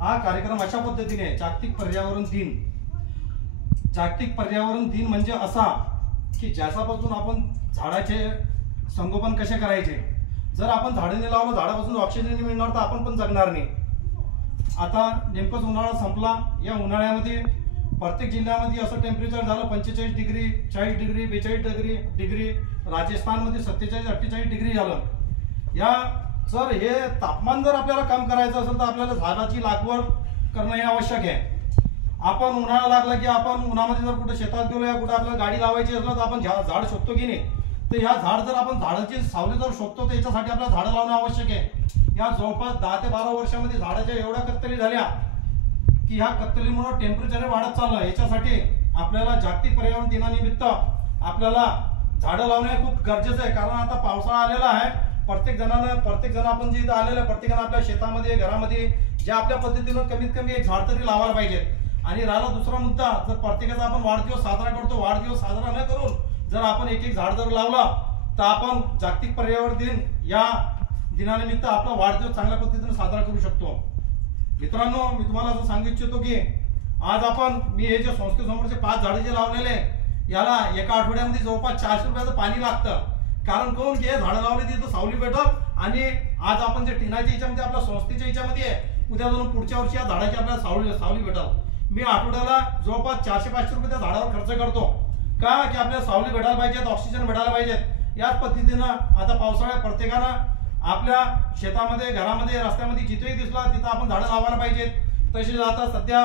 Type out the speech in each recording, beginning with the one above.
हा कार्यक्रम अशा पद्धतीने जागतिक पर्यावरण दिन. जागतिक पर्यावरण दिन म्हणजे असा की ज्याच्यापासून आपण झाडाचे संगोपन कसे करायचे. जर आपण झाडे नाही लावलं, झाडापासून ऑक्सिजन नाही मिळणार तर आपण पण जगणार नाही. आता नेमकंच उन्हाळा संपला. या उन्हाळ्यामध्ये प्रत्येक जिल्ह्यामध्ये असं टेम्परेचर झालं 45 डिग्री, 40 डिग्री, 42 डिग्री. राजस्थानमध्ये 47-48 डिग्री झालं. या जर हे तापमान जर आपल्याला कम करायचं असेल तर आपल्याला झाडाची लागवड करणं हे आवश्यक आहे. आपण उन्हाळा लागला की आपण उन्हामध्ये जर कुठे शेतात गेलो या कुठे आपल्याला गाडी लावायची असलं तर आपण झाड शोधतो की नाही. तर ह्या झाड जर आपण झाडाची सावली जर शोधतो तर याच्यासाठी आपल्याला झाडं लावणं आवश्यक आहे. या जवळपास 10 ते 12 वर्षामध्ये झाडाच्या एवढ्या कत्तली झाल्या की ह्या कत्तलीमुळे टेम्परेचर वाढत चाललं. याच्यासाठी आपल्याला जागतिक पर्यावरण दिनानिमित्त आपल्याला झाडं लावणे खूप गरजेचं आहे. कारण आता पावसाळा आलेला आहे. प्रत्येक जण आपण जे इथं आलेलं प्रत्येकानं आपल्या शेतामध्ये घरामध्ये ज्या आपल्या पद्धतीनं कमीत कमी एक झाड तरी लावायला पाहिजे. आणि राहिला दुसरा मुद्दा, जर प्रत्येकाचा आपण वाढदिवस साजरा करतो, वाढदिवस साजरा न करून जर आपण एक झाड जर लावला तर आपण जागतिक पर्यावरण दिन या दिनानिमित्त आपला वाढदिवस चांगल्या पद्धतीने साजरा करू शकतो. मित्रांनो, मी तुम्हाला असं सांगू इच्छितो की आज मी हे जे संस्थेसमोरचे 5 झाडे जे लावलेले याला एका आठवड्यामध्ये जवळपास 400 रुपयाचं पाणी लागतं. कारण कोण की हे झाडं लावले तिथं सावली भेटल. आणि आज आपण जे टिनाच्या याच्यामध्ये आपल्या संस्थेच्या याच्यामध्ये उद्या जाऊन पुढच्या वर्षी या झाडाची आपल्याला सावली भेटल. मी आठवड्याला जवळपास 400-500 रुपये त्या झाडावर खर्च करतो. का की आपल्याला सावली भेटायला पाहिजेत, ऑक्सिजन भेटायला पाहिजेत. याच पद्धतीनं आता पावसाळ्यात प्रत्येकानं आपल्या शेतामध्ये, घरामध्ये, रस्त्यामध्ये जिथेही दिसला तिथं आपण झाडं लावायला पाहिजेत. तसेच आता सध्या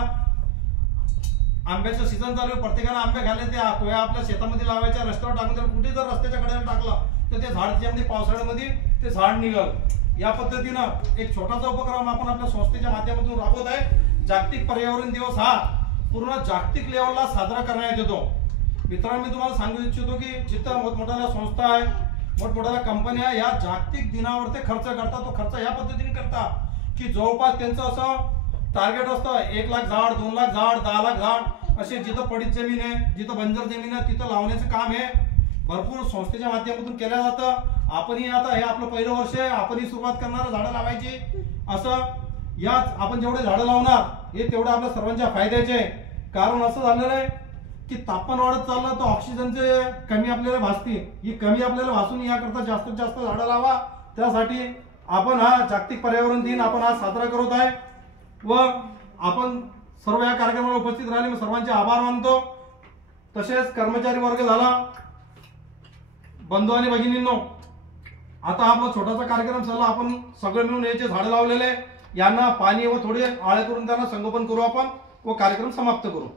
आंब्याचं सीझन चालू आहे. प्रत्येकानं आंबे खाल्ले ते आपल्या शेतामध्ये लावायच्या, रस्त्यावर टाकून जर कुठे जर रस्त्याच्या कडेला टाकलं तर ते झाड त्यामध्ये पावसाळ्यामध्ये ते झाड निघल. या पद्धतीनं एक छोटासा उपक्रम आपण आपल्या संस्थेच्या माध्यमातून राबवत आहे. जागतिक पर्यावरण दिवस हा पूर्ण जागतिक लेवलला साजरा करण्यात येतो. मित्रांनो, मी तुम्हाला सांगू इच्छितो की जिथं मोठमोठ्या संस्था आहे, मोठमोठ्या कंपन्या या जागतिक दिनावर ते खर्च करतात. तो खर्च या पद्धतीने करतात की जवळपास त्यांचं असं टार्गेट असतं 1 लाख झाड, 2 लाख झाड, 10 लाख झाड असे जिथं पडीत जमीन आहे, जिथं बंजर जमीन आहे तिथं लावण्याचं काम हे भरपूर संस्थेच्या माध्यमातून केलं जातं. आपणही आता हे आपलं पहिलं वर्ष आहे, आपणही सुरुवात करणार झाडं लावायची. असं याच आपण जेवढे झाडं लावणार हे तेवढं आपल्या सर्वांच्या फायद्याचे आहे. कारण असं झालेलं आहे की तापमान वाढत चाललं तर ऑक्सिजनचे कमी आपल्याला भासते. ही कमी आपल्याला भासून याकरता जास्तीत जास्त झाडं लावा. त्यासाठी आपण हा जागतिक पर्यावरण दिन आपण आज साजरा करत आहे. व आपण सर्व या कार्यक्रमाला उपस्थित राहिले मी सर्वांचे आभार मानतो. तसेच कर्मचारी वर्ग झाला, बंधू आणि भगिनींनो, आता आपला छोटासा कार्यक्रम झाला. आपण सगळे मिळून याचे झाडं लावलेले यांना पाणी व थोडे आळे करून त्यांना संगोपन करू आपण व कार्यक्रम समाप्त करू.